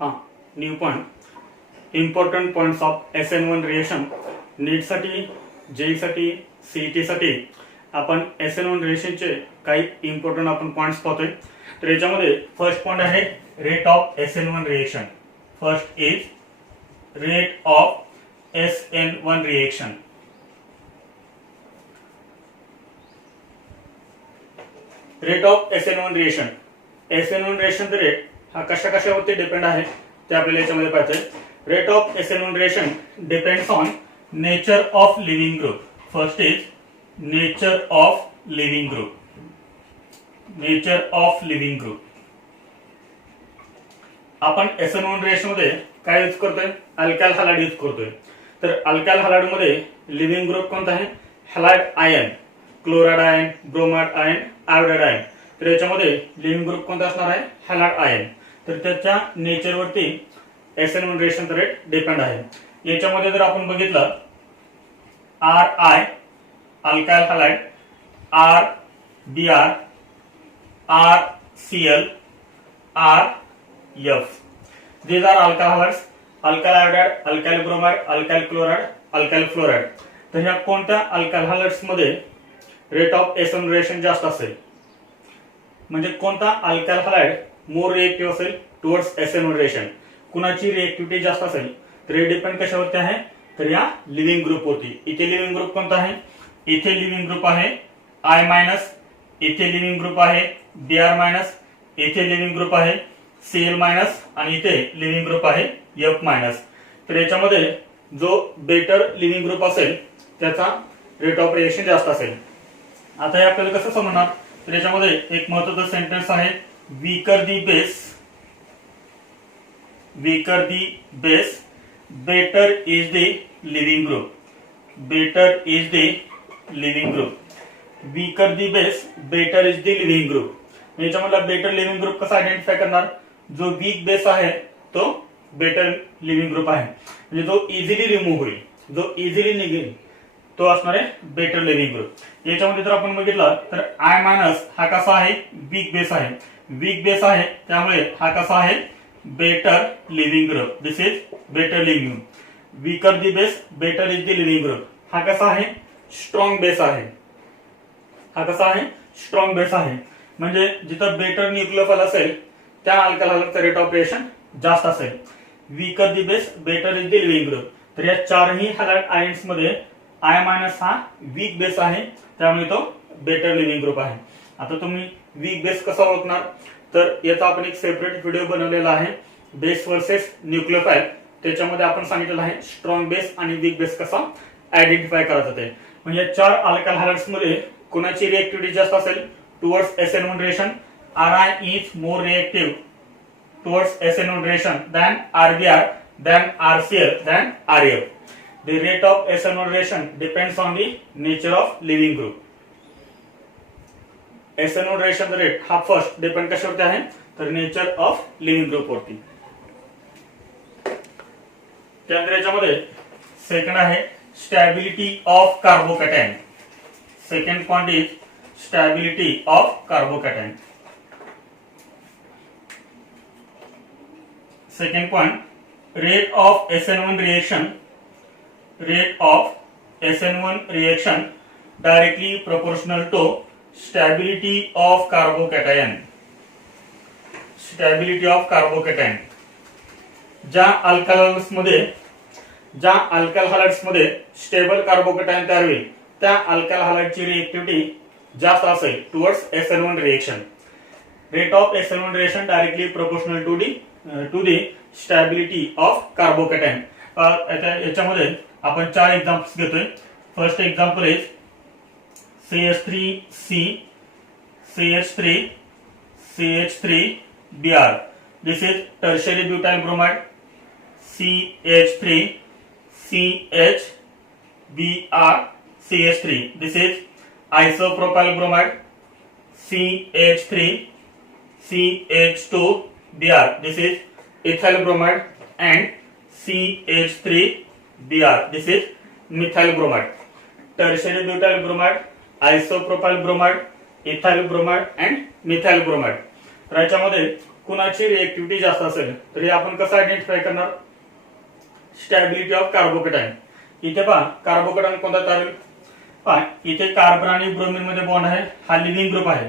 New point important points of SN1 reaction. नीटसाठी, जेईसाठी, CET साठी आपण SN1 रिएक्शनचे काही इम्पॉर्टंट आपण पॉइंट्स पाहतोय. तर याच्यामध्ये फर्स्ट पॉइंट आहे rate of SN1 reaction. First is rate of SN1 reaction. Rate of SN1 reaction. SN1 reaction rate हा कशा कशावरती डिपेंड आहे ते आपल्याला याच्यामध्ये पाहायचंय. Rate of SN1 reaction depends on nature of leaving group. First is nature of leaving group. Nature of leaving group. आपण SN1 reaction मध्ये काय यूज करतोय? अल्काइल हॅलाइड यूज करतोय. तर अल्काइल हॅलाइड मध्ये लिव्हिंग ग्रुप कोणता आहे? Halide ion, chloride ion, bromide ion, iodide ion. तर याच्यामध्ये लिव्हिंग ग्रुप कोणता असणार आहे? Halide ion. तर त्याच्या नेचरवरती SN1 रिएक्शन रेट डिपेंड आहे. याच्यामध्ये जर आपण बघितलं RI alkyl halide, RBr, RCl, RF. These are alkyl halides. Alkyl iodide, alkyl bromide, alkyl chloride, alkyl fluoride. तर ह्या कोणत्या अल्काइल हॅलाइड्स मध्ये रेट ऑफ SN1 रिएक्शन जास्त असेल? म्हणजे कोणता अल्काइल हॅलाइड मोर रिएक्टिव्ह असेल टुवर्ड्स SN1 रिएक्शन? कुणाची रिएक्टिव्हिटी जास्त असेल? तर हे डिपेंड कशावरती आहे? तर या लिव्हिंग ग्रुप वरती. इथे लिव्हिंग ग्रुप कोणता आहे? इथे लिव्हिंग ग्रुप आहे I-, इथे लिव्हिंग ग्रुप आहे Br-, इथे लिव्हिंग ग्रुप आहे Cl- आणि इथे लिव्हिंग ग्रुप आहे F-. तर याच्यामध्ये जो बेटर लिव्हिंग ग्रुप असेल त्याचा रेट ऑफ रिएक्शन जास्त असेल. आता हे आपल्याला कसं समजणार? तर याच्यामध्ये एक महत्त्वाचं सेंटेन्स आहे, weaker the base, weaker the base, better is the leaving group, better is the leaving group. Weaker the base, better is the leaving group. याच्यामधला बेटर लिव्हिंग ग्रुप कसा आयडेंटिफाय करणार? जो वीक बेस आहे तो better leaving group आहे, म्हणजे जो easily remove होईल, जो इझिली निघेल तो असणार आहे बेटर लिव्हिंग ग्रुप. याच्यामध्ये जर आपण बघितलं तर I- हा कसा आहे? वीक बेस आहे. वीक बेस आहे त्यामुळे हा कसा आहे? Better leaving group. This is better leaving group. Weaker the base, better is the leaving group. हा कसा आहे? स्ट्रॉंग बेस आहे. हा कसा आहे? स्ट्रॉंग बेस आहे. म्हणजे जिथं बेटर न्यूक्लियोफाइल असेल त्या अल्काइल हॅलाइडचा रेट ऑफ रिएक्शन जास्त असेल. Weaker the base, better is the leaving group. तर या चारही हॅलाइड आयन्स मध्ये I- हा वीक बेस आहे त्यामुळे तो बेटर लिव्हिंग ग्रुप आहे. आता तुम्ही वीक बेस कसा ओळखणार? तर याचा आपण एक सेपरेट व्हिडिओ बनवलेला आहे, बेस वर्सेस न्यूक्लियोफाइल. त्याच्यामध्ये आपण सांगितलेलं आहे स्ट्रॉंग बेस आणि वीक बेस कसा आयडेंटिफाय करायचा ते. म्हणजे या चार अल्काइल हॅलाइड्स मध्ये कोणाची रिएक्टिव्हिटी जास्त असेल towards SN1 reaction? RI is more reactive towards SN1 reaction than RBr, than RCl, than RF. The rate of SN1 reaction depends on the nature of living group. SN1 reaction rate हा first depend कशावरती आहे? तर nature of leaving group वरती. त्यानंतर याच्यामध्ये second आहे stability of carbocation. Second point is stability of carbocation. Second point rate of SN1 reaction, rate of SN1 reaction directly proportional to stability of carbocation. Stability of carbocation. ज्या अल्काइल्स मध्ये stable carbocation तयार होईल त्या alkyl हॅलाइडची reactivity जास्त असेल towards SN1 reaction. Rate of SN1 reaction directly proportional to the stability of carbocation. याच्यामध्ये आपण चार एक्झाम्पल्स घेतोय. First example is CH3C, CH3, CH3Br. This is tertiary butyl bromide. CH3, CHBr, CH3. This is isopropyl bromide. CH3, CH2Br. This is ethyl bromide and CH3Br. This is methyl bromide. Tertiary butyl bromide, isopropyl bromide, ethyl bromide and methyl bromide. तर याच्यामध्ये कुणाची रिएक्टिव्हिटी जास्त असेल तर हे आपण कसं identify करणार? Stability of carbocation. इथे पहा कार्बोकॅटायन कोणता तयार होईल? पहा इथे कार्बन आणि ब्रोमीन मध्ये बॉन्ड आहे, हा लिव्हिंग ग्रुप आहे.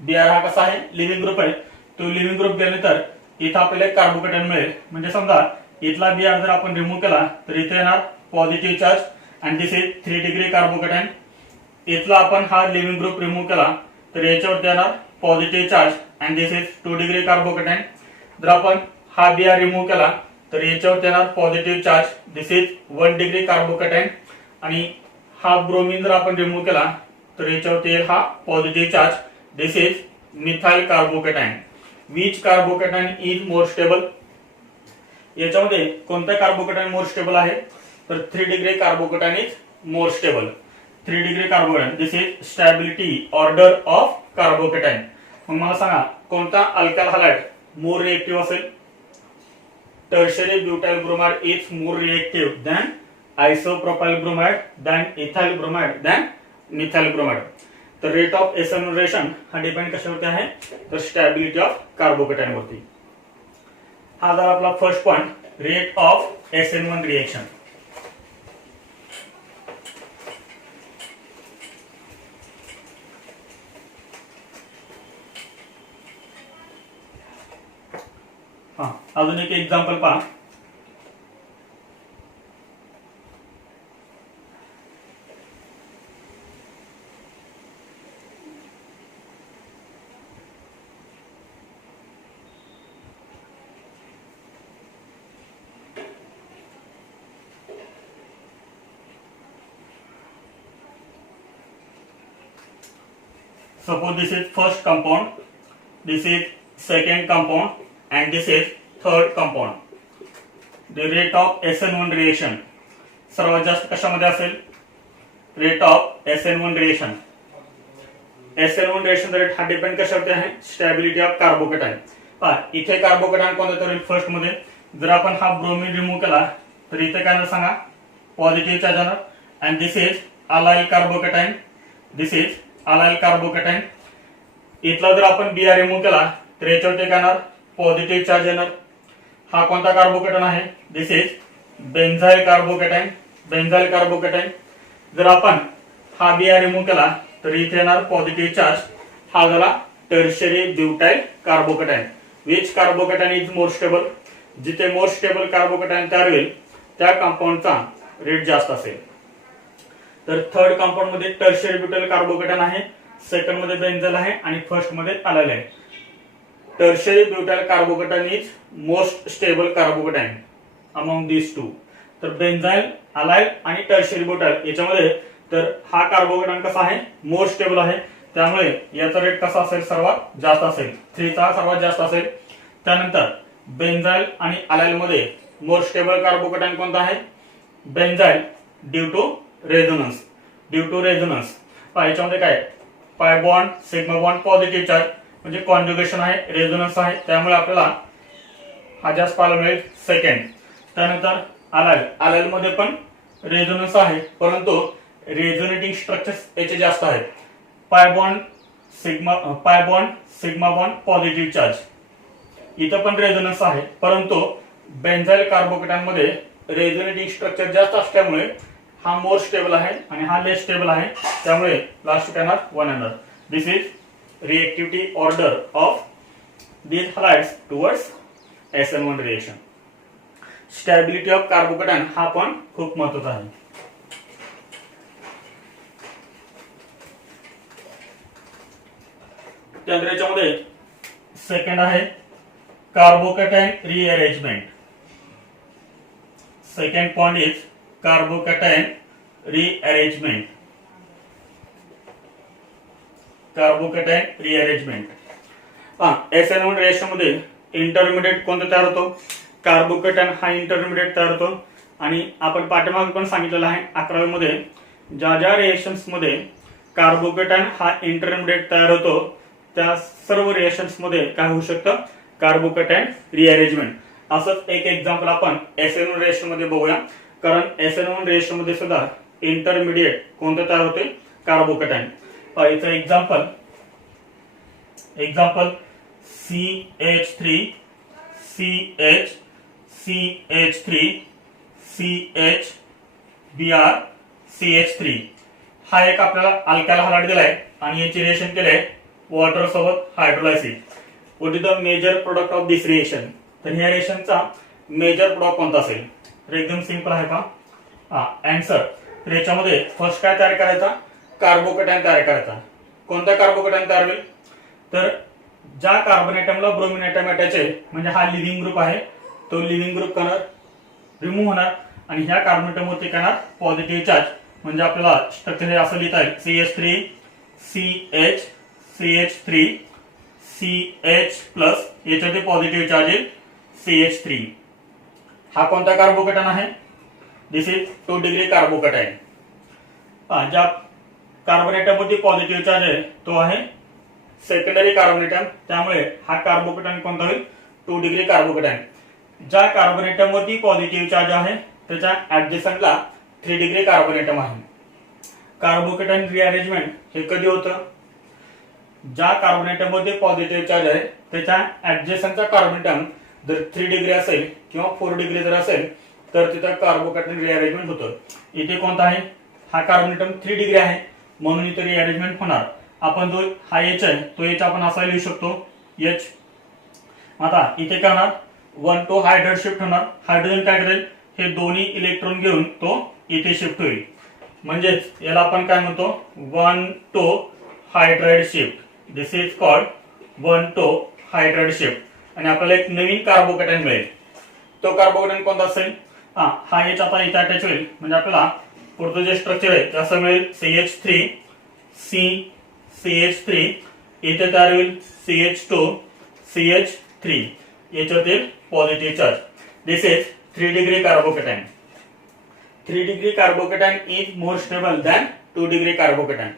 Br हा कसा आहे? लिव्हिंग ग्रुप आहे. तो लिव्हिंग ग्रुप गेल्यानंतर इथं आपल्याला कार्बोकॅटायन मिळेल. म्हणजे समजा इथला Br जर आपण रिमूव्ह केला तर इथे येणार पॉझिटिव्ह चार्ज आणि दिस इज 3 डिग्री कार्बोकॅटायन. इथला आपण हा लिव्हिंग ग्रुप रिमूव्ह केला तर याच्यावरती येणार पॉझिटिव्ह चार्ज आणि दिस इज 2 डिग्री कार्बोकॅटायन. जर आपण हा Br रिमूव्ह केला तर याच्यावरती येणार positive charge, this is 1 degree carbocation. आणि हा ब्रोमीन जर आपण रिमूव्ह केला तर याच्यावरती येईल हा positive charge, this is methyl carbocation. Which carbocation is more stable? याच्यामध्ये कोणता कार्बोकॅटायन मोर स्टेबल आहे? तर 3 degree carbocation is more stable. 3 degree carbocation, this is stability order of carbocation. मग मला सांगा कोणता अल्काइल हॅलाइड मोर रिएक्टिव्ह असेल? Tertiary butyl bromide is more reactive than isopropyl bromide than ethyl bromide than methyl bromide. तर rate of SN1 reaction हा depend कशावरती आहे? तर स्टॅबिलिटी ऑफ कार्बोकॅटायन वरती. हा झाला आपला first point, rate of SN1 reaction. हा अजून एक एक्झाम्पल पहा. Suppose this is first compound, this is second compound, and this is third compound. The rate of SN1 reaction सर्वात जास्त कशामध्ये असेल? Rate of SN1 reaction. SN1 reaction rate हा depend कशावरती आहे? Stability of carbocation. पहा इथे कार्बोकॅटायन कोणता तर फर्स्ट मध्ये जर आपण हा ब्रोमीन रिमूव्ह केला तर इथे काय ना सांगा पॉझिटिव्ह चार्ज येणार. And this is allyl carbocation, this is allyl carbocation. इथला जर आपण Br रिमूव्ह केला तर याच्यावरती काय येणार? पॉझिटिव्ह चार्ज येणार. हा कोणता कार्बोकॅटायन आहे? This is बेन्झाइल carbocation. बेन्झाइल कार्बोकॅटायन. जर आपण हा Br रिमूव्ह केला तर इथे येणार पॉझिटिव्ह चार्ज. हा झाला tertiary butyl carbocation. Which carbocation is more stable? जिथे मोर स्टेबल कार्बोकॅटायन तयार होईल त्या कंपाऊंडचा रेट जास्त असेल. तर थर्ड कंपाऊंड मध्ये टर्शियरी ब्युटाइल कार्बोकॅटायन आहे, सेकंड मध्ये बेन्झाइल आहे आणि फर्स्ट मध्ये अलाइल आहे. Tertiary butyl carbocation is most stable carbocation among this two. तर बेन्झाइल, अलाइल आणि टर्शियरी ब्युटाइल याच्यामध्ये तर हा कार्बोकॅटायन कसा आहे? मोर स्टेबल आहे. त्यामुळे याचा रेट कसा असेल? सर्वात जास्त असेल. 3 चा सर्वात जास्त असेल. त्यानंतर बेन्झाइल आणि अलाइल मध्ये मोर स्टेबल कार्बोकॅटायन कोणता आहे? Benzyl due to resonance. Due to resonance याच्यामध्ये काय? Pi bond, sigma bond, positive charge म्हणजे कॉन्जुगेशन आहे, रेझोनन्स आहे. त्यामुळे आपल्याला हा जास्त पाहायला मिळेल सेकंड. त्यानंतर अलाइल, अलाइल मध्ये पण रेझोनन्स आहे परंतु रेझोनेटिंग स्ट्रक्चर्स याचे जास्त आहेत. पाय bond, sigma bond, positive charge. इथं पण रेझोनन्स आहे परंतु बेन्झाइल कार्बोकॅटायन मध्ये रेझोनेटिंग स्ट्रक्चर जास्त असल्यामुळे हा मोर स्टेबल आहे आणि हा लेस स्टेबल आहे. त्यामुळे लास्ट येणार 1 येणार. This is reactivity order of these halides towards SN1 reaction. Stability of carbocation हा पण खूप महत्त्वाचा आहे. त्यानंतर याच्यामध्ये सेकंड आहे carbocation rearrangement. Second point is carbocation rearrangement. Carbocation rearrangement. SN1 reaction मध्ये इंटरमिडिएट कोणता तयार होतो? कार्बोकॅटायन हा इंटरमिडिएट तयार होतो. आणि आपण पाठीमागे पण सांगितलेलं आहे 11वी मध्ये ज्या ज्या रिएक्शन्स मध्ये कार्बोकॅटायन हा इंटरमिडिएट तयार होतो त्या सर्व रिएक्शन्स मध्ये काय होऊ शकतं? Carbocation rearrangement. असंच एक एक्झाम्पल आपण SN1 रिएक्शन मध्ये बघूया. कारण SN1 रिएक्शन मध्ये सुद्धा इंटरमिडिएट कोणतं तयार होते? कार्बोकॅटायन. इथं example CH3 CH CH3 CH Br CH3 हा एक आपल्याला अल्काइल हलाइड दिलाय आणि याचे रिएक्शन केले वॉटर सोबत hydrolysis. What is the major product of this reaction? तर ह्या रिएक्शनचा मेजर प्रोडक्ट कोणता असेल? तर एकदम सिंपल आहे का? आन्सर. तर याच्यामध्ये फर्स्ट काय तयार करायचा? कार्बोकॅटायन तयार करायचा. कोणता कार्बोकॅटायन तयार होईल? तर ज्या कार्बन ॲटमला ब्रोमिन ॲटम अटॅच आहे म्हणजे हा लिव्हिंग ग्रुप आहे, तो लिव्हिंग ग्रुप करणार रिमूव्ह होणार आणि ह्या कार्बन ॲटम वरती करणार पॉझिटिव्ह चार्ज. म्हणजे आपल्याला स्ट्रक्चर हे असं लिहिता येईल CH3 CH CH3 CH plus याच्यामध्ये पॉझिटिव्ह चार्ज येईल CH3. हा कोणता कार्बोकॅटायन आहे? This is 2 degree carbocation. ज्या कार्बन ॲटम वरती पॉझिटिव्ह चार्ज आहे तो आहे सेकंडरी कार्बन ॲटम, त्यामुळे हा कार्बोकॅटायन कोणता होईल? 2 डिग्री कार्बोकॅटायन. ज्या कार्बन ॲटम वरती पॉझिटिव्ह चार्ज आहे त्याच्या ऍडजसंटला 3 डिग्री कार्बन ॲटम आहे. कार्बोकॅटायन रिअरेंजमेंट हे कधी होतं? ज्या कार्बन ॲटम मध्ये पॉझिटिव्ह चार्ज आहे त्याच्या ऍडजसंटचा कार्बन ॲटम जर 3 डिग्री असेल किंवा 4 डिग्री जर असेल तर तिथं कार्बोकॅटायन रिअरेंजमेंट होतं. इथे कोणता आहे? हा कार्बन ॲटम 3 डिग्री आहे म्हणून इथे रिअरेंजमेंट होणार. आपण जो हा H आहे तो H आपण असा लिहू शकतो H. आता इथे काय होणार? 1 to हायड्रोजन शिफ्ट होणार. हायड्रोजन काय करेल? हे दोन्ही इलेक्ट्रॉन घेऊन तो इथे शिफ्ट होईल. म्हणजेच याला आपण काय म्हणतो? 1 to hydride shift. This is called 1 to hydride shift. आणि आपल्याला एक नवीन कार्बोकॅटायन मिळेल. तो कार्बोकॅटायन कोणता असेल? हा H आता इथे अटॅच होईल म्हणजे आपल्याला पुढचं जे स्ट्रक्चर आहे ते असं मिळेल CH3 CH3 इथे तयार होईल CH2 CH3 याच्यावरती positive charge. This is 3 degree carbocation. 3 degree carbocation is more stable than 2 degree carbocation.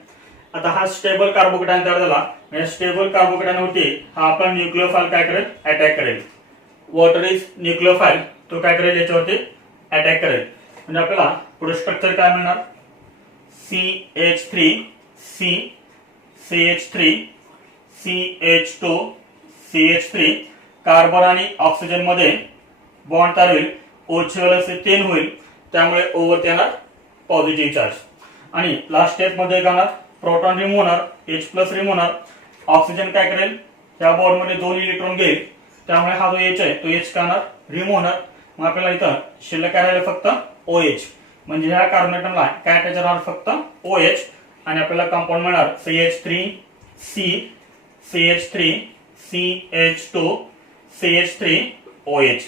आता हा स्टेबल कार्बोकॅटायन तयार झाला म्हणजे स्टेबल कार्बोकॅटायन होती हा आपला न्यूक्लियोफाइल काय करेल? अटॅक करेल. वॉटर इज न्यूक्लियोफाइल, तो काय करेल? याच्यावरती अटॅक करेल. म्हणजे आपल्याला पुढे स्ट्रक्चर काय मिळणार? CH3 CH3 CH2 CH3 carbon आणि ऑक्सिजन मध्ये बॉन्ड तयार होईल. OH असे 3 होईल त्यामुळे ओवरती येणार पॉझिटिव्ह चार्ज. आणि लास्ट स्टेप मध्ये काय होणार? प्रोटॉन रिमूव्ह होणार, H प्लस रिमूव्ह होणार. ऑक्सिजन काय करेल? या बॉन्ड मध्ये 2 इलेक्ट्रॉन घेईल त्यामुळे हा जो H आहे तो H काय होणार? रिमूव्ह होणार. मग आपल्याला इथं शिल्लक काय राहिलं? फक्त OH. म्हणजे ह्या कार्बन ॲटमला काय अटॅच राहणार? फक्त OH. आणि आपल्याला कंपाऊंड मिळणार CH3 CH3 CH2 CH3 OH.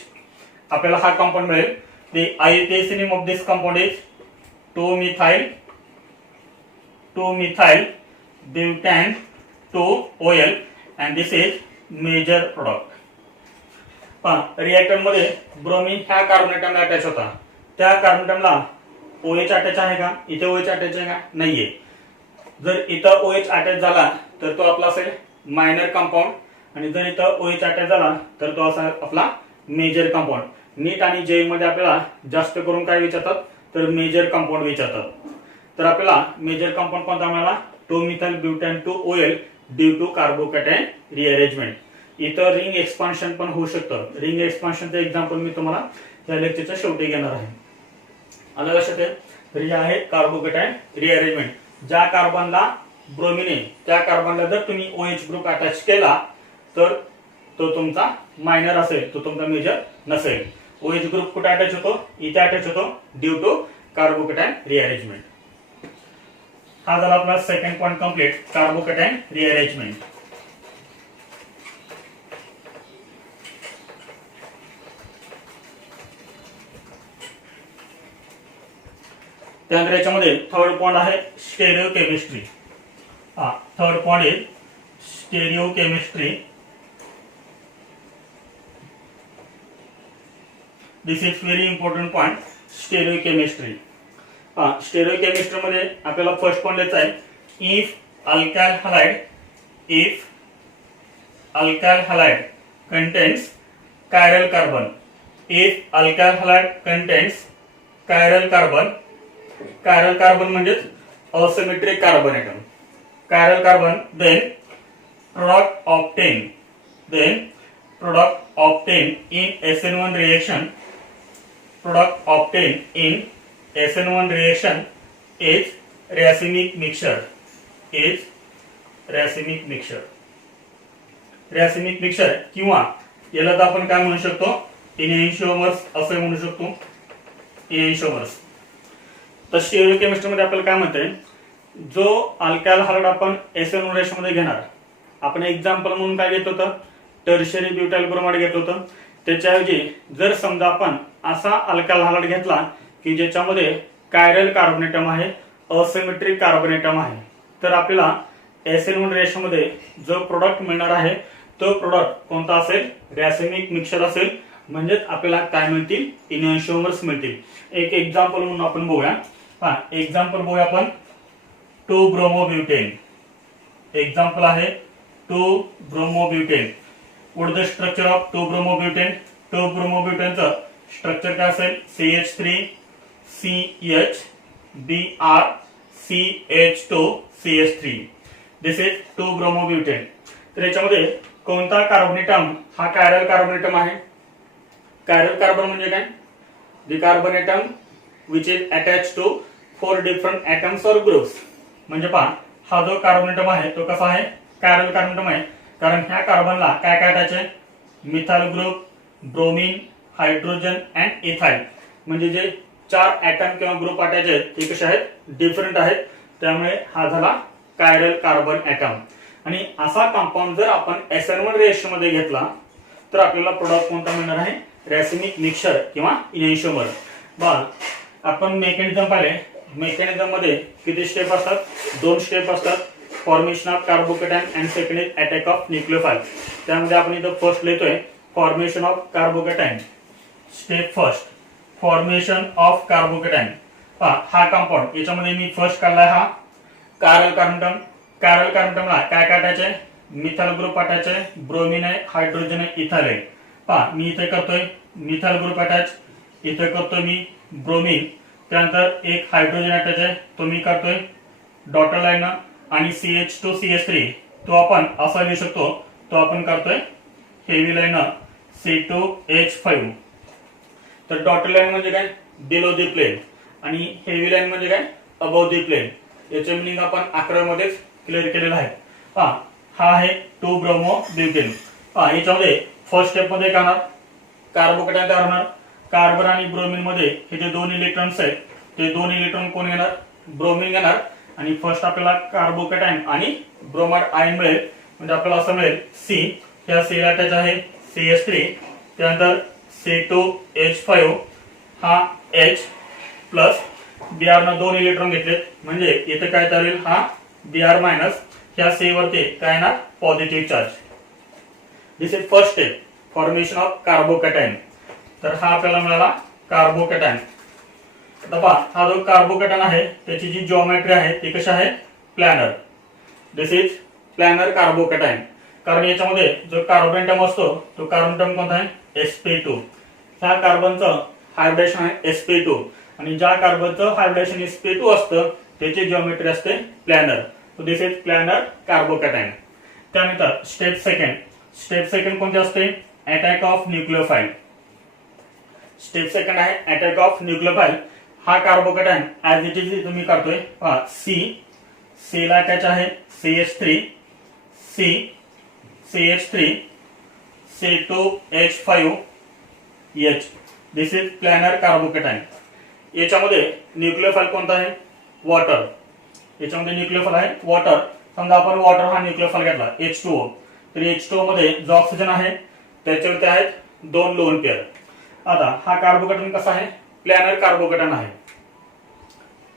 आपल्याला हा कंपाऊंड मिळेल. The IUPAC name of this compound is 2-methyl butane 2OL and this is major product. Reactor मध्ये ब्रोमीन ह्या कार्बन ॲटमला अटॅच होता. त्या कार्बन ॲटमला OH अटॅच आहे का? इथे OH अटॅच आहे का? नाहीये. जर इथं OH अटॅच झाला तर तो आपला असेल मायनर कंपाऊंड आणि जर इथं OH अटॅच झाला तर तो असा आपला मेजर कंपाऊंड. नीट आणि JEE मध्ये आपल्याला जास्त करून काय विचारतात? तर मेजर कंपाऊंड विचारतात. तर आपल्याला मेजर कंपाऊंड कोणता मिळाला? 2-methyl butane 2OL due to carbocation rearrangement. इथं रिंग एक्सपान्शन पण होऊ शकतं. रिंग एक्सपान्शनचं एक्झाम्पल मी तुम्हाला या लेक्चरच्या शेवटी घेणार आहे. आलं लक्षात आहे? तर हे आहे कार्बोकॅटायन रिअरेंजमेंट. ज्या कार्बनला ब्रोमिन आहे त्या कार्बनला जर तुम्ही OH ग्रुप अटॅच केला तर तो तुमचा मायनर असेल, तो तुमचा मेजर नसेल. OH ग्रुप कुठे अटॅच होतो? इथे अटॅच होतो ड्यू टू कार्बोकॅटायन रिअरेंजमेंट. हा झाला आपला second point complete, carbocation rearrangement. त्यानंतर याच्यामध्ये थर्ड पॉइंट आहे stereochemistry. Third point is stereochemistry. This is very important point, stereochemistry. Stereochemistry मध्ये आपल्याला फर्स्ट पॉइंट लिहायचा आहे if alkyl halide contains chiral carbon. If alkyl halide contains chiral carbon. Chiral carbon म्हणजेच asymmetric carbon atom. Chiral carbon, then product obtained then product obtained in SN1 reaction, product obtained in SN1 reaction is racemic mixture, is racemic mixture. Racemic mixture किंवा याला तर आपण काय म्हणू शकतो, इनएन्शिओमर्स असं म्हणू शकतो, इनएन्शिओमर्स. तर स्टिरियोकेमिस्ट्री मध्ये आपल्याला काय म्हणते, जो अल्कायल हायड्राइड आपण SN1 रेशो मध्ये घेणार, आपण एक्झाम्पल म्हणून काय घेत होतं, टर्शियरी ब्युटाइल ब्रोमाइड घेत होतं. त्याच्याऐवजी जर समजा आपण असा अल्कायल हायड्राइड घेतला की ज्याच्यामध्ये कायरल कार्बोनेटम आहे, असिमेट्रिक कार्बोनेटम आहे, तर आपल्याला SN1 रेशो मध्ये जो प्रोडक्ट मिळणार आहे तो प्रोडक्ट कोणता असेल, रॅसिमिक मिक्सचर असेल. म्हणजे आपल्याला काय मिळतील, इनएन्शिओमर्स मिळतील. एक एक्झाम्पल म्हणून आपण बघूया. हा एक्झाम्पल बघूया आपण 2-ब्रोमोब्युटेन. एक्झाम्पल आहे two bromobutane. What the structure of two bromobutane. 2-ब्रोमोब्युटेनचं स्ट्रक्चर काय असेल, CH3CH Br CH2 CH3. This is 2-ब्रोमोब्युटेन. तर याच्यामध्ये कोणता कार्बोनेटम हा कायरल कार्बोनेटम आहे. कायरल कार्बन म्हणजे काय, the carbon atom which is attach to 4 different atoms or groups. म्हणजे पहा, हा जो कार्बोनेटम आहे तो कसा आहे, कायरल कार्बोनेटम आहे. कारण ह्या कार्बनला काय काय अटॅच आहे, methyl group, bromine, hydrogen and ethyl. म्हणजे जे 4 ॲटम किंवा ग्रुप अटॅच आहेत ते कसे आहेत, डिफरंट आहेत. त्यामुळे हा झाला कायरल कार्बन ॲटम. आणि असा कंपाऊंड जर आपण SN1 रेशो मध्ये घेतला तर आपल्याला प्रोडक्ट कोणता मिळणार आहे, रॅसिमिक मिक्सचर किंवा इनएन्शिओमर. बघा आपण मेकॅनिझम पाहिले, मेकॅनिझम मध्ये किती स्टेप असतात, 2 स्टेप असतात. Formation of carbocation and second is attack of nucleophile. त्यामध्ये आपण इथं फर्स्ट लिहितोय formation of carbocation. Step first, formation of carbocation. हा कंपाऊंड याच्यामध्ये मी फर्स्ट काढलाय हा कायरल कार्बोनेटम. कायरल कार्बोनेटमला काय काय अटॅच आहे, मिथाइल ग्रुप अटॅच आहे, ब्रोमीन आहे, हायड्रोजन आहे, इथाइल आहे. पहा मी इथे करतोय मिथाइल ग्रुप अटॅच, इथे करतोय मी ब्रोमीन, त्यानंतर एक हायड्रोजन अटॅच आहे तो मी करतोय डॉटर लाईन, आणि CH2 CH3 तो आपण असा लिहू शकतो, तो आपण करतोय हेवी लाईन C2H5. तर डॉटर लाईन म्हणजे काय, बिलो द प्लेन, आणि हेवी लाईन म्हणजे काय, अबव द प्लेन. याचे मिनिंग आपण 11 मध्येच क्लिअर केलेला आहे. हा आहे 2-ब्रोमोब्युटेन. याच्यामध्ये फर्स्ट स्टेप मध्ये काय होणार, कार्बोकॅटायन तयार होणार. कार्बन आणि ब्रोमीन मध्ये हे जे 2 इलेक्ट्रॉन्स आहेत ते 2 इलेक्ट्रॉन कोण घेणार, ब्रोमीन घेणार. आणि फर्स्ट आपल्याला कार्बोकॅटायन आणि ब्रोमाइड आयन मिळेल. म्हणजे आपल्याला असं मिळेल C. ह्या C ला अटॅच आहे CH3, त्यानंतर C2H5 हा H प्लस Br न 2 इलेक्ट्रॉन घेतलेत. म्हणजे इथे काय तयार होईल, हा Br मायनस ह्या C वरती काय येणार, positive charge. This is first step, formation of carbocation. तर हा आपल्याला मिळाला कार्बोकॅटायन. आता पहा हा जो कार्बोकॅटायन आहे त्याची जी जिओमेट्री आहे ती कशी आहे, planar. This is planar carbocation. कारण याच्यामध्ये जो कार्बोनेटम असतो तो कार्बोनेटम कोणता आहे, sp2. ह्या कार्बनचं हायब्रिडेशन आहे sp2, आणि ज्या कार्बनचं हायब्रिडेशन sp2 असतं त्याची जिओमेट्री असते planar. So this is planar carbocation. त्यानंतर स्टेप सेकंड. स्टेप सेकंड कोणते असते, attack of nucleophile. Step second आहे अटॅक ऑफ न्यूक्लियोफाइल. हा कार्बोकॅटायन ऍज इट इज तुम्ही करतोय. C ला अटॅच आहे CH3 CH3 C2H5H. This is planar carbocation. याच्यामध्ये न्यूक्लियोफाइल कोणता आहे, वॉटर. याच्यामध्ये न्यूक्लियोफाइल आहे वॉटर. समजा आपण वॉटर हा न्यूक्लियोफाइल घेतला H2O, तर H2O मध्ये जो ऑक्सिजन आहे त्याच्यावरती आहेत 2 लोन पेअर. आता हा कार्बोकॅटायन कसा आहे, प्लॅनर कार्बोकॅटायन आहे.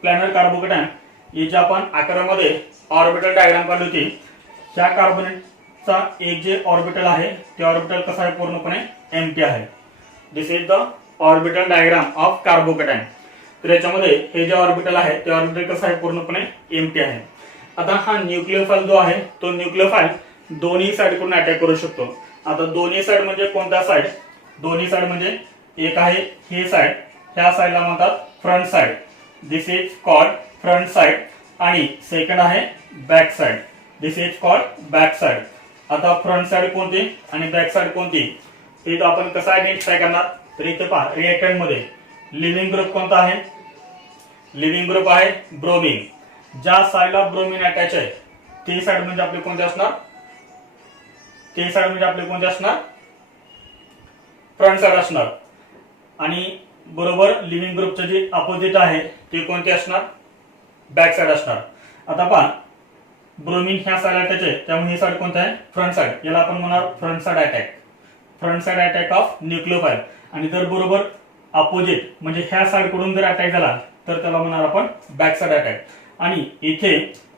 प्लॅनर कार्बोकॅटायन याची आपण 11 मध्ये ऑर्बिटल डायग्राम काढली होती. त्या कार्बोनेटचा एक जे ऑर्बिटल आहे ते ऑर्बिटल कसा आहे, पूर्णपणे एम्प्टी आहे. This is the orbital diagram of carbocation. तर याच्यामध्ये हे जे ऑर्बिटल आहे ते ऑर्बिटल कसं आहे, पूर्णपणे एम्प्टी आहे. आता हा न्यूक्लियोफाइल जो आहे तो न्यूक्लियोफाइल दोन्ही साइड कडून अटॅक करू शकतो. आता दोन्ही साइड म्हणजे कोणत्या साइड, दोन्ही साइड म्हणजे एक आहे ही साइड, ह्या साइडला म्हणतात front side. This is called front side. आणि सेकंड आहे back side. This is called back side. आता फ्रंट साइड कोणती आणि बॅक साइड कोणती हे तो आपण कसं आयडेंटिफाय करणार, तर इथे पहा रिएक्टंट मध्ये लिव्हिंग ग्रुप कोणता आहे, लिव्हिंग ग्रुप आहे ब्रोमीन. ज्या साइडला ब्रोमीन अटॅच आहे ते साइड म्हणजे आपले कोणते असणार, ते साइड म्हणजे आपले कोणते असणार, फ्रंट साइड असणार. आणि बरोबर लिव्हिंग ग्रुपचं जे अपोजिट आहे ते कोणते असणार, बॅक साइड असणार. आता पहा ब्रोमीन ह्या साइड अटॅच आहे त्यामुळे ही साइड कोणता आहे, फ्रंट साइड. याला आपण म्हणणार front side attack, front side attack of nucleophile. आणि जर बरोबर अपोजिट म्हणजे ह्या साइड कडून जर अटॅक झाला तर त्याला म्हणणार आपण बॅक साइड अटॅक. आणि इथे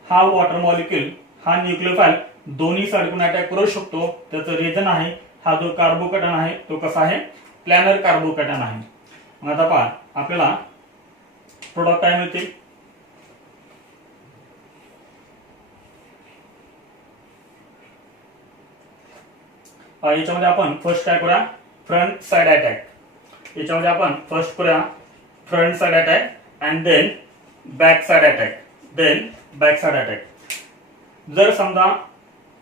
हा वॉटर मॉलिक्यूल हा न्यूक्लियोफाइल दोन्ही साइडकडून अटॅक करू शकतो. त्याचं रिझन आहे हा जो कार्बोकॅटन आहे तो कसा आहे, प्लॅनर कार्बोकॅटन आहे. मग आता पहा आपल्याला प्रोडक्ट काय मिळतील, याच्यामध्ये आपण फर्स्ट काय करूया, फ्रंट साइड अटॅक. याच्यामध्ये आपण फर्स्ट करूया front side attack and then back side attack, then back side attack. जर समजा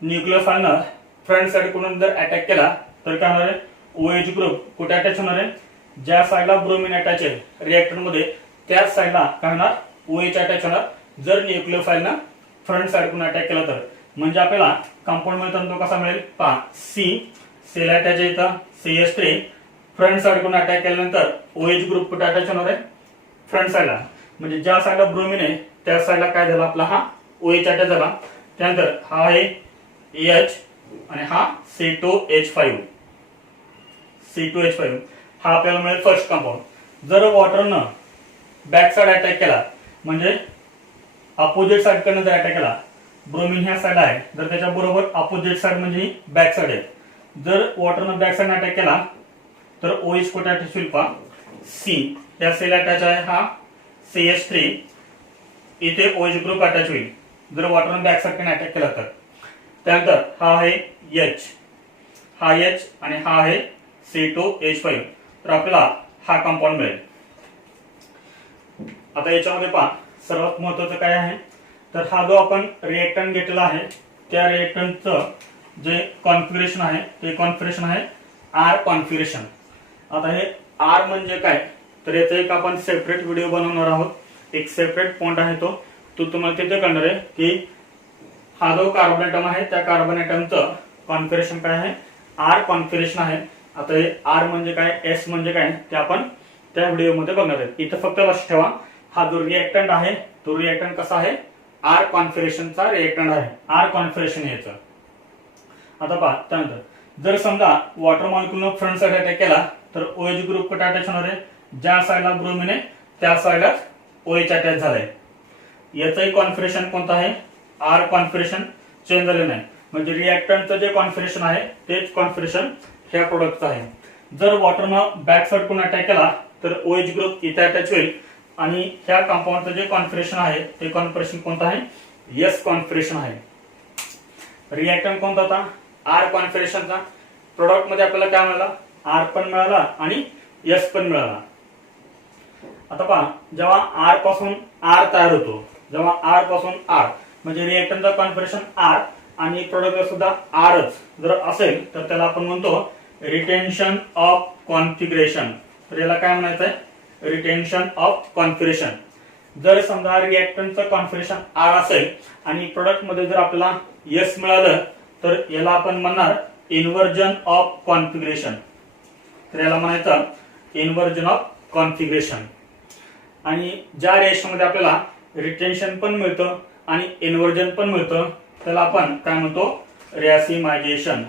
न्यूक्लियोफाइलनं फ्रंट साइड कडून जर अटॅक केला तर काय होणार आहे, ओएच ग्रुप कुठे अटॅच होणार आहे, ज्या साइडला ब्रोमीन अटॅच आहे रिएक्टर मध्ये त्याच साइडला काय होणार, ओएच अटॅच होणार. जर न्यूक्लियोफाइलनं फ्रंट साइड कडून अटॅक केला तर म्हणजे आपल्याला कंपाऊंड मिळतो तो कसा मिळेल, पहा सी सेल अटॅच आहे इथं CH3. फ्रंट साइड कडून अटॅक केल्यानंतर ओएच ग्रुप कुठे अटॅच होणार आहे, फ्रंट साइडला. म्हणजे ज्या साइडला ब्रोमीन आहे त्या साइडला काय झाला आपला हा ओएच अटॅच झाला. त्यानंतर हा आहे एच आणि हा C2H5, C2H5 हा आपल्याला मिळेल फर्स्ट कंपाऊंड. जर वॉटरनं बॅक साइड अटॅक केला म्हणजे अपोजिट साइड कडनं जर अटॅक केला, ब्रोमीन ह्या साइड आहे जर त्याच्या बरोबर अपोजिट साइड म्हणजे बॅक साइड आहे. जर वॉटरनं बॅक साइड अटॅक केला तर ओएच कुठे अटॅच होईल, पहा सी या सेल अटॅच आहे हा CH3, इथे ओएच ग्रुप अटॅच होईल जर वॉटरनं बॅक साइड अटॅक केला तर. त्यानंतर हा आहे एच, हा एच आणि हा आहे C2H5. तर आपल्याला हा कंपाऊंड मिळेल. आता याच्यामध्ये पहा सर्वात महत्वाचं काय आहे, तर हा जो आपण रिएक्टंट घेतलेला आहे त्या रिएक्टंटचं जे कॉन्फिगरेशन आहे ते कॉन्फिगरेशन आहे आर कॉन्फिगरेशन. आता हे आर म्हणजे काय, तर याचा एक आपण सेपरेट व्हिडिओ बनवणार आहोत. एक सेपरेट पॉइंट आहे तो तुम्हाला तिथे कळणार आहे की हा जो कार्बन ॲटम आहे त्या कार्बन ॲटमचं कॉन्फिगरेशन काय आहे, आर कॉन्फिगरेशन आहे. आता हे आर म्हणजे काय, एस म्हणजे काय ते आपण त्या व्हिडिओमध्ये बघणार आहे. इथं फक्त लक्ष ठेवा हा जो रिएक्टंट आहे तो रिएक्टंट कसा आहे, आर कॉन्फिगरेशनचा रिएक्टंट आहे, आर कॉन्फिगरेशन याचं. आता पहा त्यानंतर जर समजा वॉटर मॉलिक्यूलनं फ्रंट साइड अटॅक केला तर ओएच ग्रुप कुठे अटॅच होणार आहे, ज्या साइडला ब्रोमीन आहे त्या साइडलाच ओएच अटॅच झालाय. याचंही कॉन्फिगरेशन कोणतं आहे, आर कॉन्फिगरेशन चेंज झाले नाही. म्हणजे रिएक्टंटचं जे कॉन्फिगरेशन आहे तेच कॉन्फिगरेशन ह्या प्रोडक्टचं आहे. जर वॉटरनं बॅक साइड कडून अटॅक केला तर ओएच ग्रुप इथे अटॅच होईल आणि ह्या कंपाऊंडचं जे कॉन्फिगरेशन आहे ते कॉन्फिगरेशन कोणतं आहे, एस कॉन्फिगरेशन आहे. रिएक्टंट कोणता होता, आर कॉन्फिगरेशनचा. प्रोडक्ट मध्ये आपल्याला काय मिळाला, आर पण मिळाला आणि एस पण मिळाला. आता पहा जेव्हा आर पासून आर तयार होतो, जेव्हा आर पासून आर म्हणजे रिएक्टंटचा कॉन्फिगरेशन आर आणि प्रोडक्ट सुद्धा आरच जर असेल तर त्याला आपण म्हणतो रिटेन्शन ऑफ कॉन्फिगरेशन. तर याला काय म्हणायचं आहे, रिटेन्शन ऑफ कॉन्फिगरेशन. जर समजा रिएक्टंटचं कॉन्फिगरेशन आर असेल आणि प्रोडक्ट मध्ये जर आपल्याला एस मिळालं तर याला आपण म्हणणार इन्व्हर्जन ऑफ कॉन्फिगरेशन. तर याला म्हणायचं इन्व्हर्जन ऑफ कॉन्फिगरेशन. आणि ज्या रेशोमध्ये आपल्याला रिटेन्शन पण मिळतं आणि इन्व्हर्जन पण मिळतं त्याला आपण काय म्हणतो, रॅसिमायझेशन.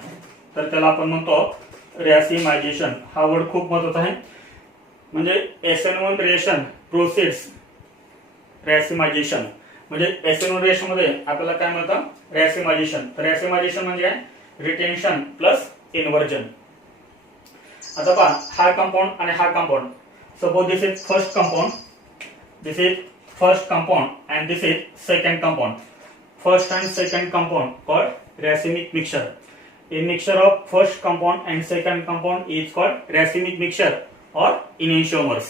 तर त्याला आपण म्हणतो रॅसिमायझेशन. हा वर्ड खूप महत्वाचा आहे. म्हणजे SN1 रिएक्शन प्रोसेस रॅसिमायझेशन. म्हणजे SN1 रिएक्शन मध्ये आपल्याला काय मिळतं, रॅसिमायझेशन. तर रॅसिमायझेशन म्हणजे काय, रिटेन्शन प्लस इन्व्हर्जन. आता पहा हा कंपाऊंड आणि हा compound. Suppose this is first compound, this is first compound and this is second compound. First and second compound called racemic mixture. A mixture of first compound and second compound is called racemic mixture or enantiomers.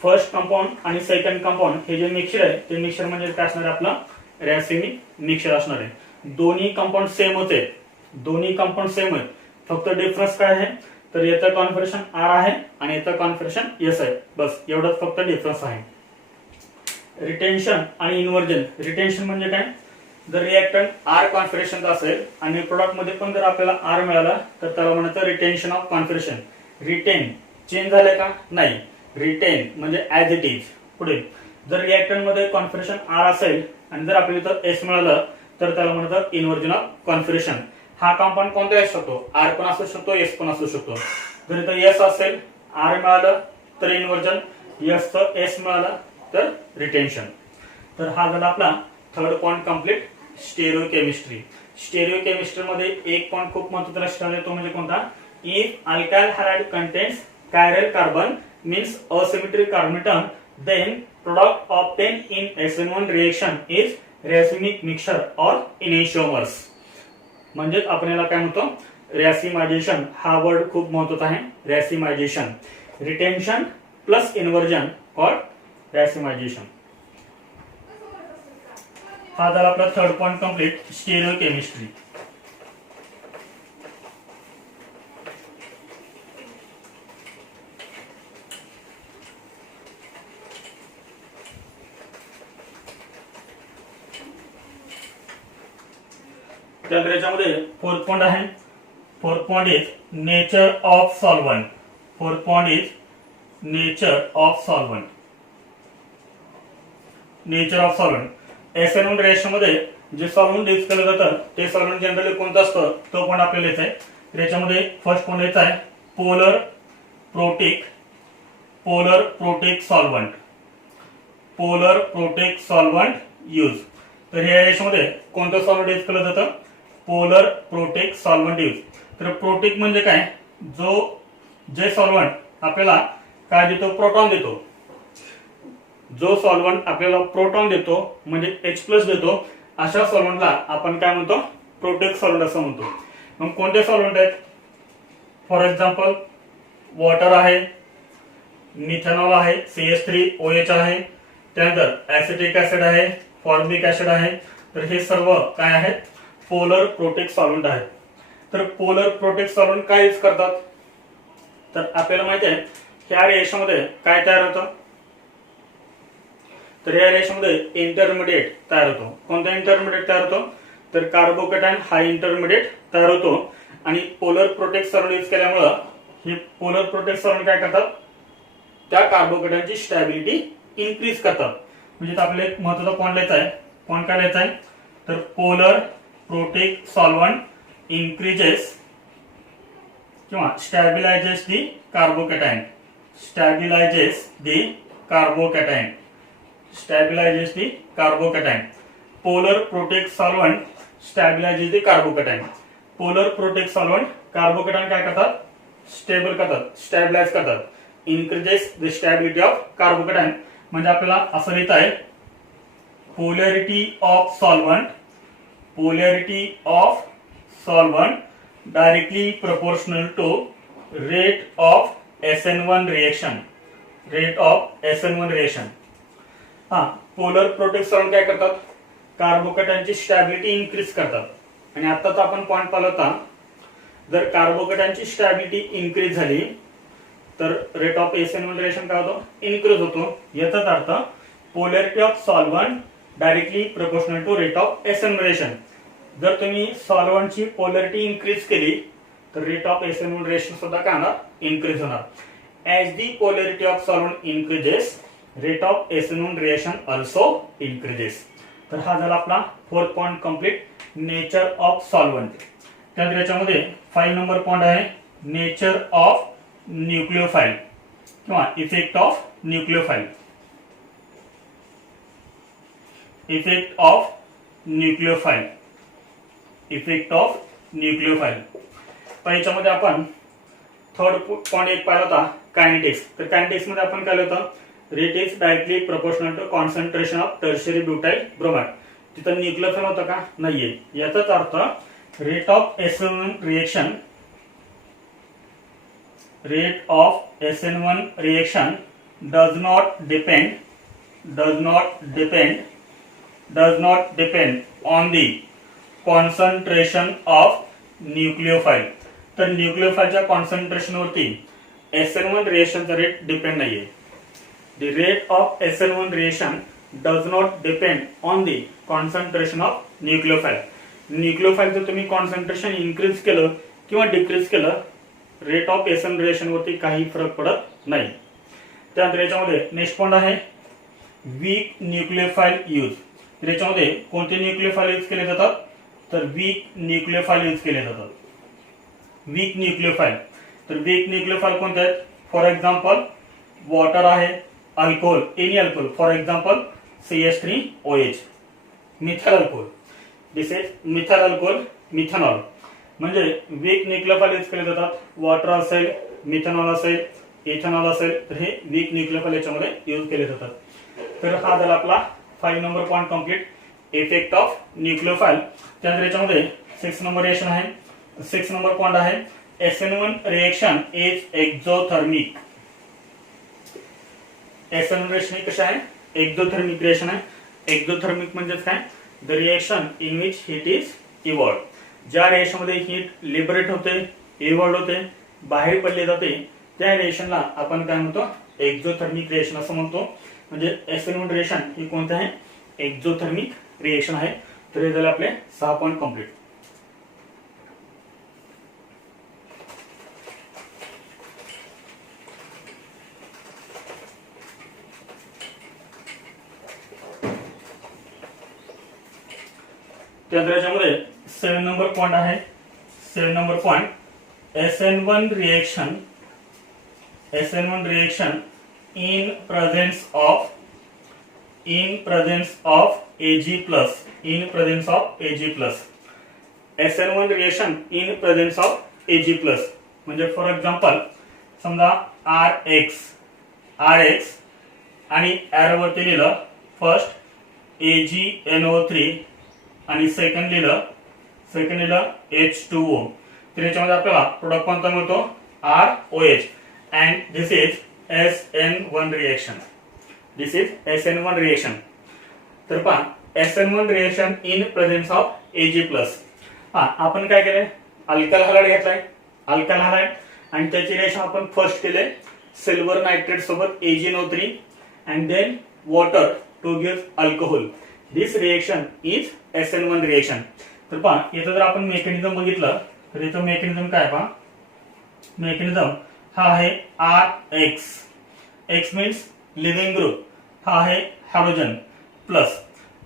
First compound आणि second compound हे जे mixture आहे ते mixture म्हणजे काय असणार आहे, आपलं रॅसिमिक मिक्सचर असणार आहे. दोन्ही कंपाऊंड सेमच आहेत दोन्ही कंपाऊंड सेम आहेत, फक्त डिफरन्स काय आहे तर याचं कॉन्फिगरेशन आर आहे आणि याचं कॉन्फिगरेशन एस आहे, बस एवढंच फक्त डिफरन्स आहे. रिटेन्शन आणि इन्व्हर्जन. रिटेन्शन म्हणजे काय, जर रिएक्टंट आर कॉन्फिगरेशनचा असेल आणि प्रोडक्ट मध्ये पण जर आपल्याला आर मिळाला तर त्याला म्हणतात retention of configuration. Retain change झाले का, नाही, रिटेन म्हणजे ऍज इट इज. पुढे जर रिएक्टंट मध्ये कॉन्फिगरेशन आर असेल आणि जर आपल्याला इथं एस मिळालं तर त्याला म्हणतात इन्व्हर्जन ऑफ कॉन्फिगरेशन. हा कंपाऊंड कोणता असू शकतो, आर पण असू शकतो, एस पण असू शकतो. जर इथं एस असेल, आर मिळालं तर इन्व्हर्जन, एस तर एस मिळालं तर रिटेन्शन. तर हा झाला आपला थर्ड पॉइंट कंप्लीट, स्टेरिओकेमिस्ट्री. स्टेरिओकेमिस्ट्री मध्ये एक पॉइंट खूप महत्त्वाचा लक्षात येतो म्हणजे कोणता, if alkyl halide contains chiral carbon means asymmetric carbon atom, then product obtained in SN1 reaction is racemic mixture or enantiomers. म्हणजे आपण याला काय म्हणतो, रॅसिमायझेशन. हा वर्ड खूप महत्त्वाचा आहे, रॅसिमायझेशन. रिटेन्शन प्लस इन्व्हर्जन और रॅसिमायझेशन. हा झाला आपला थर्ड पॉइंट कंप्लीट, स्टेरिओकेमिस्ट्री. त्यानंतर याच्यामध्ये फोर्थ पॉइंट आहे, fourth point is nature of solvent. Fourth point is nature of solvent. Nature of solvent. SN1 reaction मध्ये जे सॉल्व्हंट यूज केलं जातं ते सॉल्व्हंट जनरली कोणतं असतं तो पण आपल्याला येत आहे. त्याच्यामध्ये फर्स्ट पॉइंट यायचा आहे polar protic solvent. Polar protic solvent use. तर या रिएक्शनमध्ये कोणतं सॉल्व्हंट यूज केलं जातं, पोलर प्रोटिक सॉल्व्हंट यूज. तर प्रोटिक म्हणजे काय, जे सॉल्व्हंट आपल्याला काय देतो, प्रोटॉन देतो. जो सॉल्व्हंट आपल्याला प्रोटॉन देतो म्हणजे H+ देतो, अशा सॉल्व्हंटला आपण काय म्हणतो, प्रोटिक सॉल्व्हंट असं म्हणतो. मग कोणते सॉल्व्हंट आहेत, फॉर एक्झाम्पल वॉटर आहे, मिथेनॉल आहे, CH3OH आहे, त्यानंतर ऍसिटिक ऍसिड आहे, फॉर्मिक ऍसिड आहे. तर हे सर्व काय आहेत, पोलर प्रोटिक सॉल्व्हंट आहेत. तर पोलर प्रोटिक सॉल्व्हंट काय यूज करतात, तर आपल्याला माहिती आहे ह्या रिएक्शनमध्ये काय तयार होतं, तर या रिएक्शनमध्ये इंटरमिडिएट तयार होतो. कोणता इंटरमिडिएट तयार होतो, तर कार्बोकॅटायन हा इंटरमिडिएट तयार होतो. आणि पोलर प्रोटिक सॉल्व्हंट यूज केल्यामुळे हे पोलर प्रोटिक सॉल्व्हंट काय करतात, त्या कार्बोकॅटायनची स्टॅबिलिटी इन्क्रीज करतात. म्हणजे आपल्याला एक महत्त्वाचा पॉइंट लिहायचा आहे. पॉइंट काय लिहायचा आहे, तर पोलर प्रोटिक सॉल्व्हंट इन्क्रीजेस किंवा stabilises the carbocation. Stabilises the carbocation. Stabilises the carbocation. Polar protic solvent stabilises the carbocation. Polar protic solvent carbocation काय करतात, स्टेबल करतात, स्टॅबिलाइज करतात. Increases the stability of carbocation. म्हणजे आपल्याला असं लिहिता आहे polarity of solvent directly proportional to rate of SN1 reaction. Rate of SN1 reaction. हा पोलर प्रोटिक सॉल्व्हंट काय करतात, कार्बोकॅटायनची स्टॅबिलिटी इन्क्रीज करतात. आणि आताच आपण पॉइंट पाहिला होता, जर कार्बोकॅटायनची स्टॅबिलिटी इन्क्रीज झाली तर रेट ऑफ SN1 रिएक्शन काय होतो, इन्क्रीज होतो. याचाच अर्थ polarity of solvent directly proportional to rate of SN1 reaction. जर तुम्ही सॉल्व्हंटची पोलॅरिटी इन्क्रीज केली तर रेट ऑफ SN1 रिएक्शन सुद्धा काय होणार, इन्क्रीज होणार. As the polarity of solvent increases, rate of SN1 reaction also increases. तर हा झाला आपला fourth point complete, nature of solvent. त्यानंतर याच्यामध्ये 5 नंबर पॉइंट आहे नेचर ऑफ न्यूक्लियोफाइल किंवा effect of nucleophile. Effect of nucleophile. Effect of nucleophile. तर याच्यामध्ये आपण थर्ड पॉइंट एक पाहिला होता कायनेटिक्स. तर कायनेटिक्स मध्ये आपण काय होतं, rate is directly proportional to concentration of tertiary butyl bromide. तिथं न्यूक्लियोफाइल होतं का, नाहीये. याचाच अर्थ rate of SN1 reaction, rate of SN1 reaction does not depend on the concentration of न्यूक्लिओफाइल. तर न्यूक्लिओफाइलच्या कॉन्सन्ट्रेशनवरती SN1 रिएक्शनचा रेट डिपेंड नाहीये. The rate of SN1 reaction does not depend on the concentration of nucleophile. न्यूक्लिओफाइलचं तुम्ही concentration increase केलं किंवा decrease केलं, rate of SN reaction वरती काही फरक पडत नाही. त्यानंतर याच्यामध्ये नेक्स्ट पॉइंट आहे वीक न्यूक्लिओफाइल यूज. तर याच्यामध्ये कोणते न्यूक्लिओफाइल यूज केले जातात, तर वीक न्यूक्लिओफाइल यूज केले जातात. वीक न्यूक्लिओफाइल. तर वीक न्यूक्लिओफाइल कोणते आहेत, फॉर एक्झाम्पल वॉटर आहे, alcohol, any alcohol, for example CH3OH, methyl alcohol. This is methyl alcohol, methanol. म्हणजे वीक न्यूक्लिओफाइल यूज केले जातात. वॉटर असेल, मिथेनॉल असेल, इथेनॉल असेल, तर हे वीक न्यूक्लिओफाइल याच्यामध्ये यूज केले जातात. तर हा झाला आपला 5 number point complete, effect of nucleophile. त्यानंतर याच्यामध्ये 6 नंबर रिएक्शन आहे, 6 नंबर पॉइंट आहे SN1 reaction is exothermic. SN1 reaction कशा आहे, एक्झोथर्मिक रिएक्शन आहे. एक्झोथर्मिक म्हणजे काय, the reaction in which heat is evolve. ज्या रिएक्शन मध्ये हीट लिबरेट होते, इव्हॉल्व होते, बाहेर पडले जाते, त्या रिएक्शनला आपण काय म्हणतो, एक्झोथर्मिक रिएक्शन असं म्हणतो. म्हणजे SN1 रिएक्शन ही कोणते आहे, एक्झोथर्मिक रिएक्शन आहे. तर हे झाले आपले 6 पॉइंट कंप्लीट. त्यानंतर याच्यामध्ये 7 नंबर पॉइंट आहे, 7 number point SN1 reaction in presence of Ag+, in presence of Ag+. SN1 reaction in presence of Ag+. म्हणजे फॉर एक्झाम्पल समजा RX आणि एरो वरती लिहिलं फर्स्ट AgNO3 आणि सेकंड लिहिलं H2O. तर याच्यामध्ये आपल्याला प्रोडक्ट कोणता मिळतो, ROH. And this is SN1 reaction. This is SN1 reaction. तर पहा SN1 reaction in presence of Ag+. आपण काय केलंय, अल्काइल हॅलाइड घेतलाय, अल्काइल हॅलाइड, आणि त्याची रिएक्शन आपण फर्स्ट केले सिल्वर नायट्रेट सोबत AgNO3 and then water to give alcohol. This reaction is SN1 reaction. तर पहा इथं जर आपण मेकॅनिझम बघितलं तर इथं मेकॅनिझम काय, पहा मेकॅनिझम हा आहे RX. X means living group, हा आहे हॅलोजन, प्लस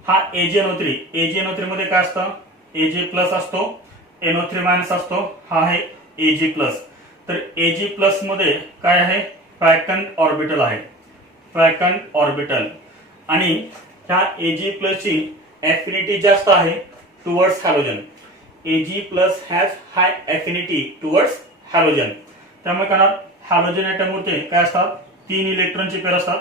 हा AgNO3. AgNO3 मध्ये काय असतं, Ag+ असतो, NO3- असतो, हा आहे Ag+. तर Ag+ मध्ये काय आहे, वॅकंट ऑर्बिटल आहे, वॅकंट ऑर्बिटल. आणि ह्या Ag+ ची एफिनिटी जास्त आहे towards halogen. Ag+ has high affinity towards halogen. त्यामुळे काय हॅलोजन एटम वरती काय असतात, 3 इलेक्ट्रॉनची पेअर असतात.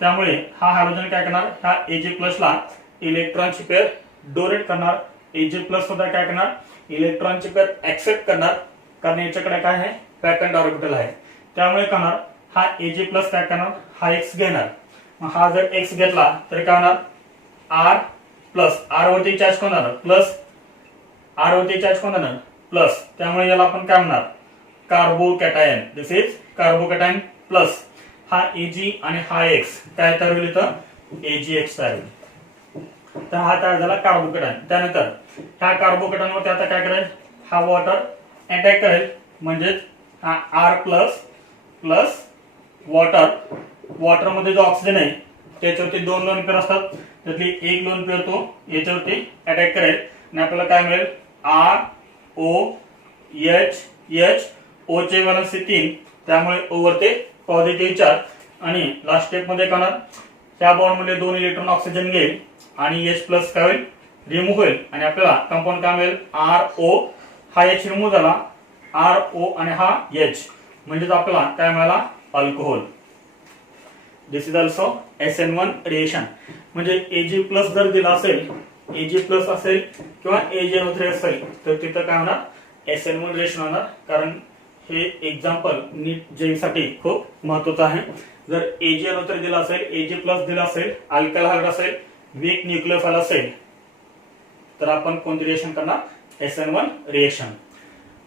त्यामुळे हा हॅलोजन काय करणार, ह्या Ag+ ला इलेक्ट्रॉनची पेअर डोनेट करणार. Ag+ सुद्धा काय करणार, इलेक्ट्रॉनची पेअर ऍक्सेप्ट करणार, कारण याच्याकडे काय आहे, वॅकंट ऑर्बिटल आहे. त्यामुळे करणार हा Ag+ काय करणार, हा X घेणार. मग हा जर X घेतला तर काय होणार, R वरती चार्ज कोण होणार, प्लस, R वरती चार्ज कोण होणार, प्लस. त्यामुळे याला आपण काय म्हणणार, carbocation. This is carbocation plus. हा Ag आणि हा X काय तयार होईल, इथं AgX तयार होईल. तर हा तयार झाला कार्बोकॅटायन. त्यानंतर ह्या कार्बोकॅटायनवरती आता काय करेल, हा वॉटर अटॅक करेल. म्हणजेच हा R+ प्लस वॉटर, वॉटर मध्ये जो ऑक्सिजन आहे त्याच्यावरती 2 लोन पेअर असतात, त्यातली एक लोन पेअर तो याच्यावरती अटॅक करेल आणि आपल्याला काय मिळेल, ROH. O चे व्हॅलेन्सी 3, त्यामुळे O वरती पॉझिटिव्ह चार्ज. आणि लास्ट स्टेप मध्ये काय होणार, त्या बॉन्ड मध्ये 2 इलेक्ट्रॉन ऑक्सिजन घेईल आणि H+ काय होईल, रिमूव्ह होईल. आणि आपल्याला कंपाऊंड काय मिळेल, RO. हा H रिमूव्ह झाला, RO आणि हा H, म्हणजेच आपल्याला काय मिळाला, alcohol. This is also SN1 reaction. म्हणजे Ag+ जर दिला असेल, Ag+ असेल किंवा AgNO3 असेल, तर तिथं काय होणार, SN1 रिएक्शन होणार. कारण हे एक्झाम्पल नीट जेई साठी खूप महत्वाचं आहे. जर AgNO3 दिला असेल, Ag+ दिला असेल, अल्काइल हॅलाइड असेल, वीक न्यूक्लिओफाइल असेल, तर आपण कोणती रिएक्शन करणार, SN1 रिएक्शन.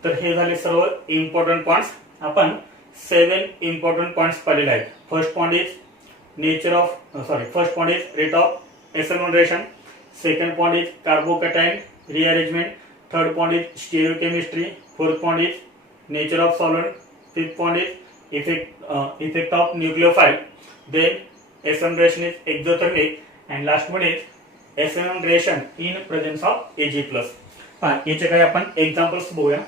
तर हे झाले सर्व इम्पॉर्टंट पॉइंट्स. आपण 7 इम्पॉर्टंट पॉइंट्स पाहिलेले आहेत. First point is first point is rate of SN1 reaction. Second point is carbocation rearrangement. Third point is stereochemistry. Fourth point is nature of solvent. Fifth point is effect of nucleophile. Then SN1 reaction is exothermic, and last one is SN1 reaction in presence of Ag+. याचे काही आपण examples बघूया.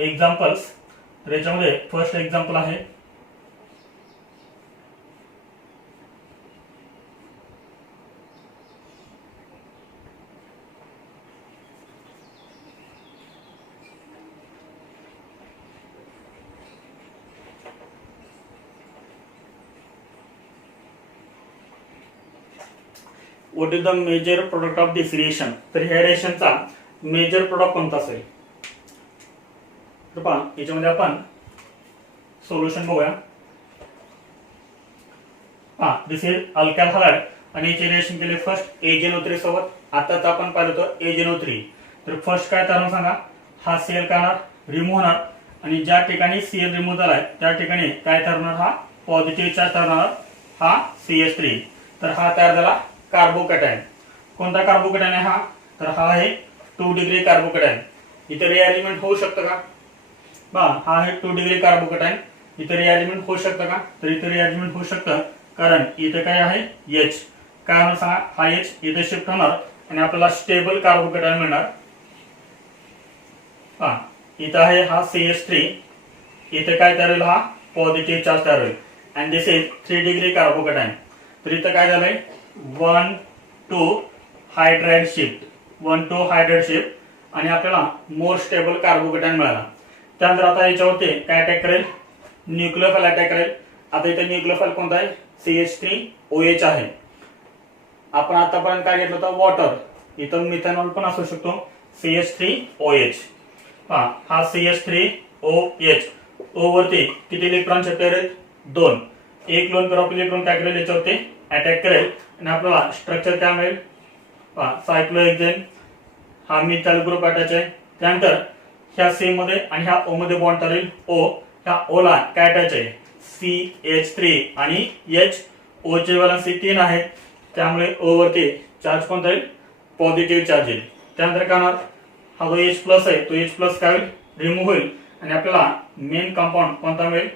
Examples. तर याच्यामध्ये first example आहे what is the major product of this reaction. तर ह्या रिएक्शनचा major product कोणता असेल. तर पहा याच्यामध्ये आपण सोल्युशन बघूया. दिस इज अल्काइल हॅलाइड आणि याचे रिएक्शन केले फर्स्ट AgNO3 सोबत. आताच आपण पाहिलं होतं AgNO3. तर फर्स्ट काय तर सांगा, हा Cl काय होणार, रिमूव्ह होणार, आणि ज्या ठिकाणी Cl रिमूव्ह झालाय त्या ठिकाणी काय ठरणार, हा पॉझिटिव्ह चार्ज ठरणार, हा CH3. तर हा तयार झाला कार्बोकॅटायन. कोणता कार्बोकॅटायन आहे हा, तर हा आहे 2 डिग्री कार्बोकॅटायन. इथे रिअरेंजमेंट होऊ शकतं का, हा आहे 2 डिग्री कार्बोकॅटायन. इथे रिअरेंजमेंट होऊ शकतं का, तर इथे रिअरेंजमेंट होऊ शकतं, कारण इथे काय आहे H. काय होणार सांगा, हा H इथे शिफ्ट होणार आणि आपल्याला स्टेबल कार्बोकॅटायन मिळणार. इथे आहे हा CH3, इथे काय तयार होईल, हा पॉझिटिव्ह चार्ज तयार होईल, and this is 3 degree carbocation. तर इथं काय झालंय 1 to hydride shift, 1 to hydride shift, आणि आपल्याला मोर स्टेबल कार्बोकॅटायन मिळाला. त्यानंतर आता याच्यावरती काय अटॅक करेल, न्यूक्लियोफाइल अटॅक करेल. आता इथे न्यूक्लियोफाइल कोणता आहे, CH3OH आहे. आपण आतापर्यंत काय घेतलं होतं, वॉटर. इथं मिथेनॉल पण असू शकतो, CH3OH. हा CH3OH, O वरती किती इलेक्ट्रॉन चॅप्टर आहेत, 2. एक लोन पेअर ऑफ इलेक्ट्रॉन काय करेल, याच्यावरती अटॅक करेल आणि आपल्याला स्ट्रक्चर काय मिळेल, सायक्लोहेक्सेन. हा मिथाइल ग्रुप अटॅच आहे. त्यानंतर ह्या C मध्ये आणि ह्या O मध्ये बॉन्ड तयार होईल O. ह्या O ला काय अटॅच आहे, CH3 आणि H. O चे व्हॅलेन्सी 3 आहे, त्यामुळे O वरती चार्ज कोणता येईल, पॉझिटिव्ह चार्ज येईल. त्यानंतर काय होणार, हा जो H+ आहे तो H+ काय होईल, रिमूव्ह होईल, आणि आपल्याला मेन कंपाऊंड कोणता मिळेल,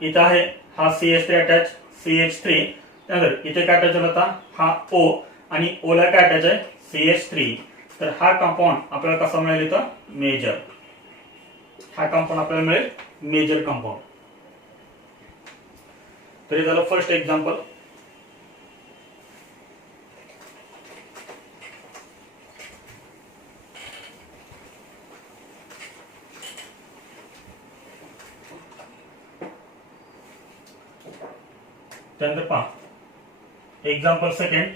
इथं आहे हा CH3 अटॅच, CH3. त्यानंतर इथे काय अटॅच होता, हा O, आणि O ला काय अटॅच आहे, CH3. तर हा कंपाऊंड आपल्याला कसा मिळेल, इथं मेजर. हा कंपाऊंड आपल्याला मिळेल मेजर कंपाऊंड. तर हे झालं फर्स्ट एक्झाम्पल. त्यानंतर पहा एक्झाम्पल सेकंड.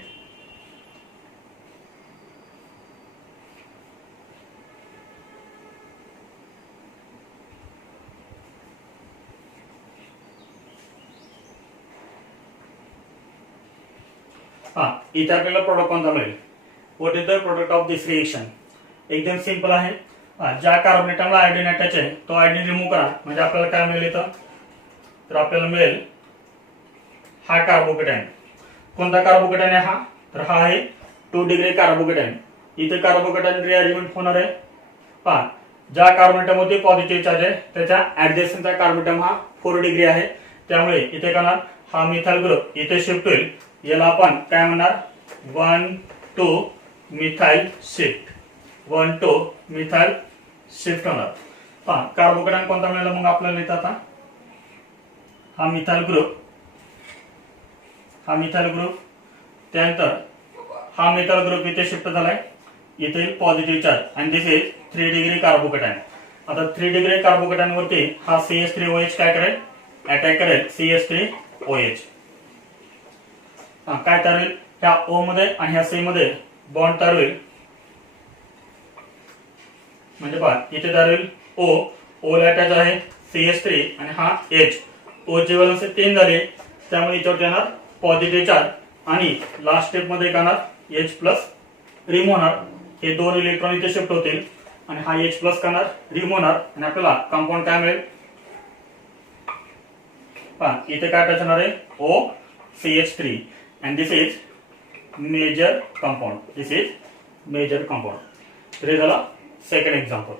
इथे आपल्याला प्रोडक्ट कोणता मिळेल, what is the product of this reaction. एकदम सिंपल आहे. ज्या कार्बन ॲटमला आयोडीन अटॅच आहे तो आयोडीन रिमूव्ह करा, म्हणजे आपल्याला काय मिळेल इथं, तर आपल्याला मिळेल हा कार्बोकॅटायन. कोणता कार्बोकॅटायन आहे हा, तर हा आहे 2 डिग्री कार्बोकॅटायन. इथे कार्बोकॅटायन रिअरेंजमेंट होणार आहे. ज्या कार्बन मध्ये पॉझिटिव्ह चार्ज आहे त्याच्या ऍडजस्टचा कार्बन हा 4 डिग्री आहे, त्यामुळे इथे काय होणार, हा मिथाइल ग्रुप इथे शिफ्ट होईल. याला आपण काय म्हणणार, 1 to methyl shift, 1 to methyl shift होणार. कार्बोकॅटायन कोणता मिळाला मग आपल्याला इथं, आता हा मिथाइल ग्रुप, हा मिथाइल ग्रुप. त्यानंतर हा मिथाइल ग्रुप इथे शिफ्ट झालाय, इथे पॉझिटिव्ह चार्ज, आणि दिस इज 3 डिग्री कार्बोकॅटायन. आता 3 डिग्री कार्बोकॅटायन वरती हा CH3OH काय करेल, अटॅक करेल, CH3OH. काय तयार होईल, ह्या O मध्ये आणि ह्या C मध्ये बॉन्ड तयार होईल, म्हणजे पहा इथे तयार होईल O. O ला अटॅच आहे CH3 आणि हा H. O चे व्हॅलन्स 3 झाले, त्यामुळे याच्यावर येणार पॉझिटिव्ह चार्ज आणि लास्ट स्टेप मध्ये येणार H प्लस रिमूव्ह होणार. हे 2 इलेक्ट्रॉन इथे शिफ्ट होतील आणि हा H प्लस करणार रिमूव्ह होणार आणि आपल्याला कंपाऊंड काय मिळेल पहा. इथे काय अटॅच होणार आहे OCH3 and this is major compound. This is major compound. तर हे झाला सेकंड एक्झाम्पल.